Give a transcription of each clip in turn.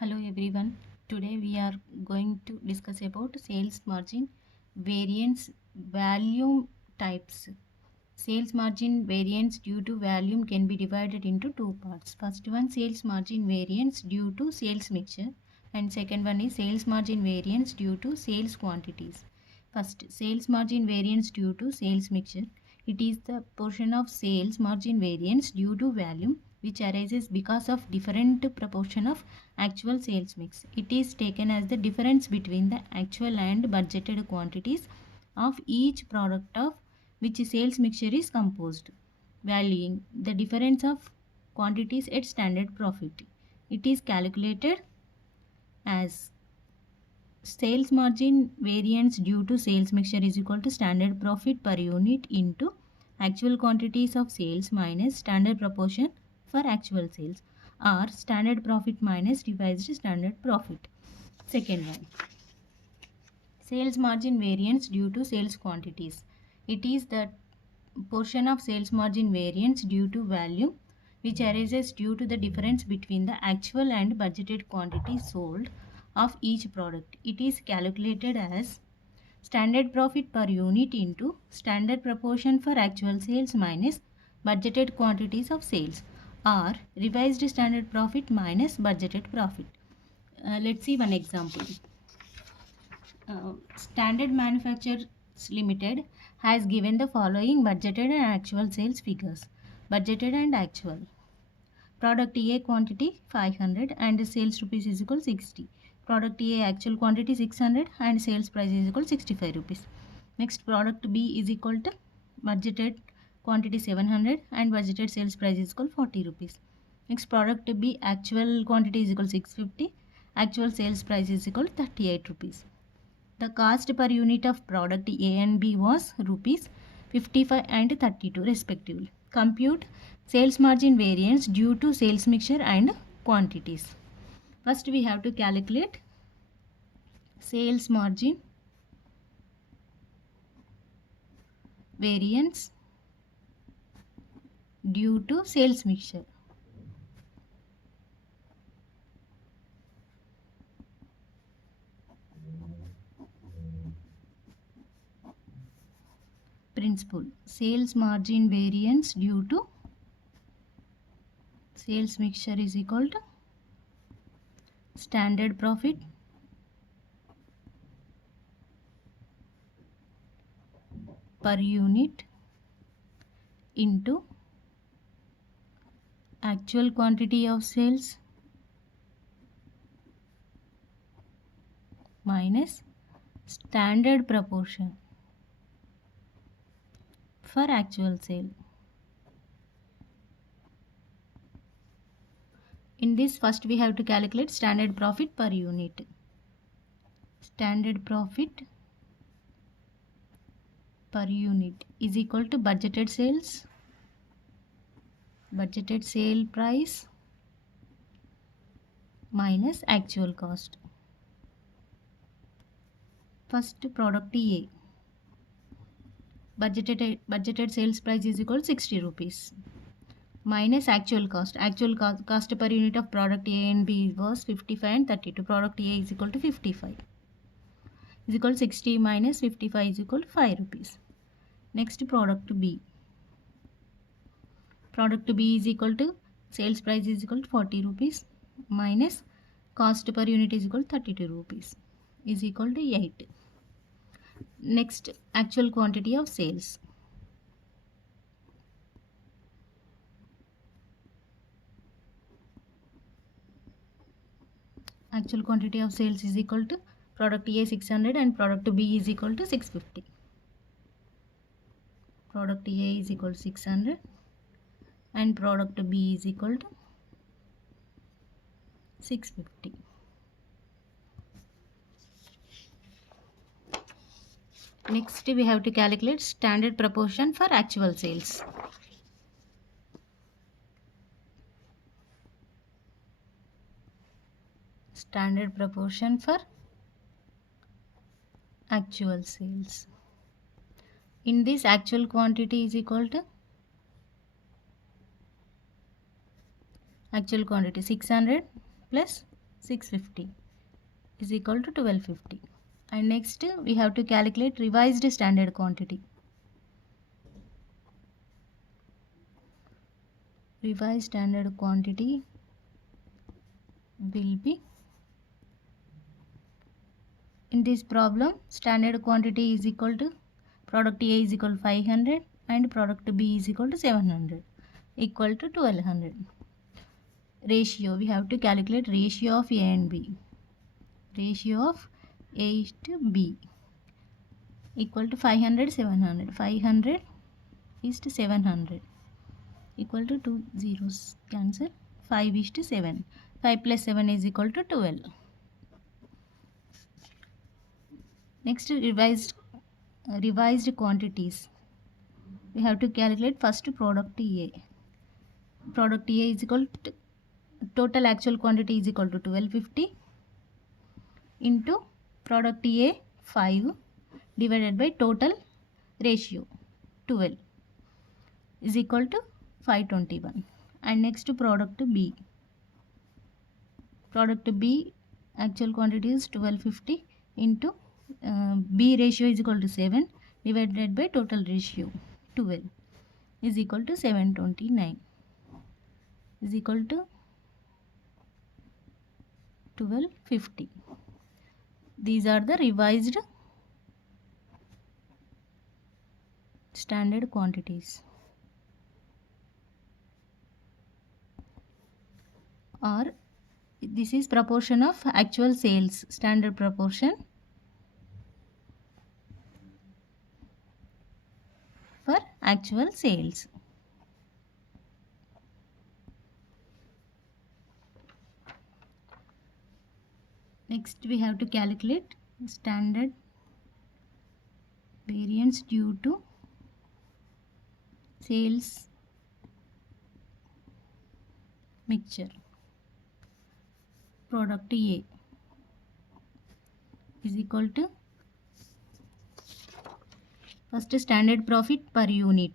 Hello everyone. Today we are going to discuss about sales margin variance volume types. Sales margin variance due to volume can be divided into two parts. First one, sales margin variance due to sales mixture, and second one is sales margin variance due to sales quantities. First, sales margin variance due to sales mixture. It is the portion of sales margin variance due to volume which arises because of different proportion of actual sales mix. It is taken as the difference between the actual and budgeted quantities of each product of which sales mixture is composed, valuing the difference of quantities at standard profit. It is calculated as sales margin variance due to sales mixture is equal to standard profit per unit into actual quantities of sales minus standard proportion for actual sales, or standard profit minus revised standard profit. Second one, sales margin variance due to sales quantities. It is the portion of sales margin variance due to volume which arises due to the difference between the actual and budgeted quantities sold of each product. It is calculated as standard profit per unit into standard proportion for actual sales minus budgeted quantities of sales, or revised standard profit minus budgeted profit. Let's see one example. Standard Manufacturers Limited has given the following budgeted and actual sales figures. Budgeted and actual. Product A quantity 500 and sales rupees is equal 60. Product A actual quantity 600 and sales price is equal 65 rupees. Next, product B is equal to budgeted quantity 700 and budgeted sales price is equal 40 rupees. Next, product B actual quantity is equal 650, actual sales price is equal 38 rupees. The cost per unit of product A and B was rupees 55 and 32 respectively. Compute sales margin variance due to sales mixture and quantities. First we have to calculate sales margin variance due to sales mixture. Principle: sales margin variance due to sales mixture is equal to standard profit per unit into actual quantity of sales minus standard proportion for actual sale. In this, first we have to calculate standard profit per unit. Standard profit per unit is equal to budgeted sales, budgeted sale price minus actual cost. First, product A. Budgeted sales price is equal to 60 rupees minus actual cost. Actual cost per unit of product A and B was 55 and 32. Product A is equal to 55 is equal to 60 minus 55 is equal to 5 rupees. Next, product B. Product B is equal to sales price is equal to 40 rupees minus cost per unit is equal to 32 rupees is equal to 8. Next, actual quantity of sales. Actual quantity of sales is equal to product A 600 and product B is equal to 650. Product A is equal to 600 and product B is equal to 650. Next, we have to calculate standard proportion for actual sales. Standard proportion for actual sales. In this, actual quantity is equal to actual quantity 600 plus 650 is equal to 1250. And next we have to calculate revised standard quantity. Revised standard quantity will be, in this problem, standard quantity is equal to product A is equal to 500 and product B is equal to 700, equal to 1200. Ratio, we have to calculate ratio of A and B. Ratio of A is to B equal to 500, 700. 500 is to 700 equal to 2 zeros cancel. 5 is to 7. 5 plus 7 is equal to 12. Next, revised quantities. We have to calculate first product A. Product A is equal to total actual quantity is equal to 1250 into product A 5 divided by total ratio 12 is equal to 521. And next product B. Product B actual quantity is 1250 into B ratio is equal to 7 divided by total ratio 12 is equal to 729 is equal to 1250. These are the revised standard quantities. Or this is proportion of actual sales, standard proportion for actual sales. Next we have to calculate standard variance due to sales mixture. Product A is equal to first standard profit per unit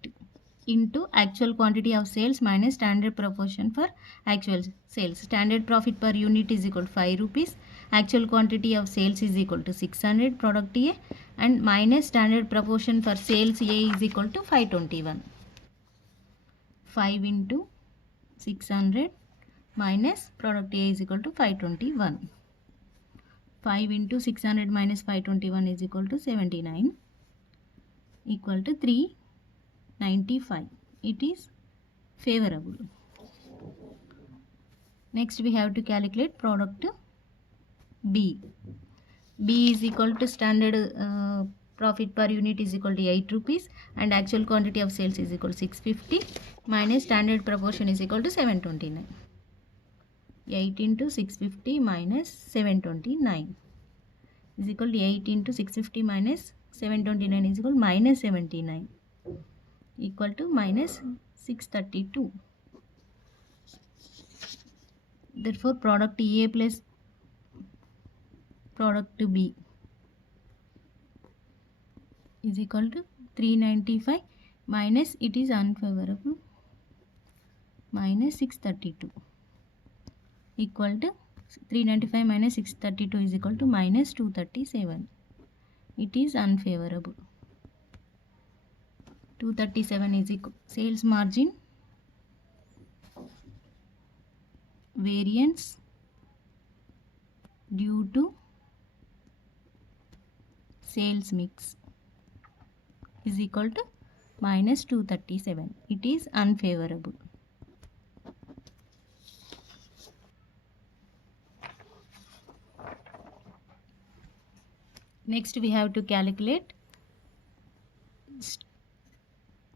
into actual quantity of sales minus standard proportion for actual sales. Standard profit per unit is equal to 5 rupees. Actual quantity of sales is equal to 600 product A and minus standard proportion for sales A is equal to 521. 5 into 600 minus product A is equal to 521. 5 into 600 minus 521 is equal to 79 equal to 395. It is favorable. Next we have to calculate product B. B is equal to standard profit per unit is equal to 8 rupees and actual quantity of sales is equal to 650 minus standard proportion is equal to 729. 8 into 650 minus 729 is equal to 8 into 650 minus 729 is equal to minus 79 equal to minus 632. Therefore product A plus product B is equal to 395 minus, it is unfavorable, minus 632 equal to 395 minus 632 is equal to minus 237. It is unfavorable. 237 is equal sales margin variance due to sales mix is equal to minus 237. It is unfavorable. Next we have to calculate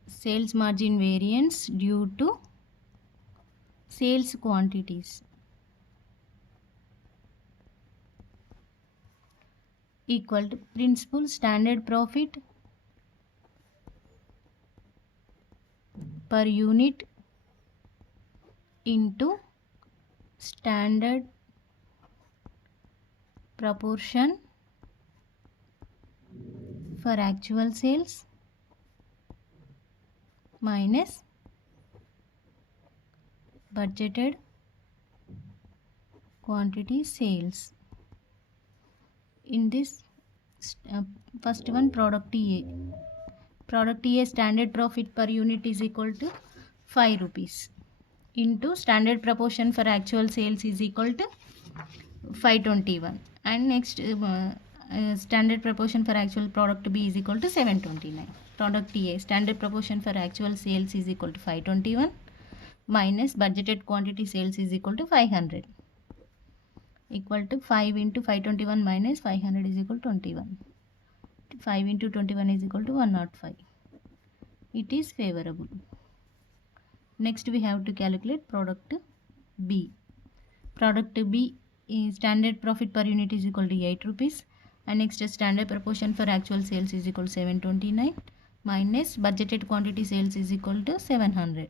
sales margin variance due to sales quantities equal to principal standard profit per unit into standard proportion for actual sales minus budgeted quantity sales. In this first one, product A. Product A standard profit per unit is equal to 5 rupees into standard proportion for actual sales is equal to 521, and next standard proportion for actual product B is equal to 729. Product A standard proportion for actual sales is equal to 521 minus budgeted quantity sales is equal to 500, equal to 5 into 521 minus 500 is equal to 21. 5 into 21 is equal to 105. It is favorable. Next we have to calculate product B. Product B is standard profit per unit is equal to 8 rupees, and next standard proportion for actual sales is equal to 729 minus budgeted quantity sales is equal to 700,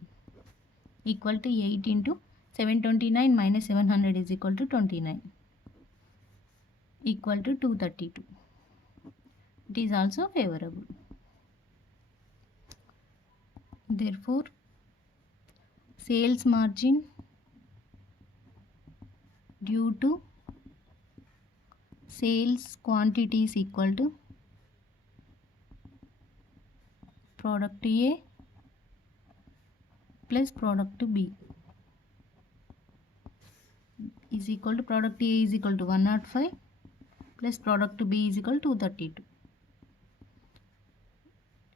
equal to 8 into 729 minus 700 is equal to 29, equal to 232. It is also favorable. Therefore, sales margin due to sales quantity is equal to product A plus product B is equal to product A is equal to 105 plus product B is equal to 232,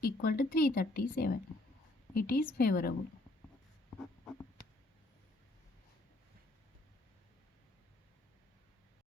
equal to 337. It is favorable.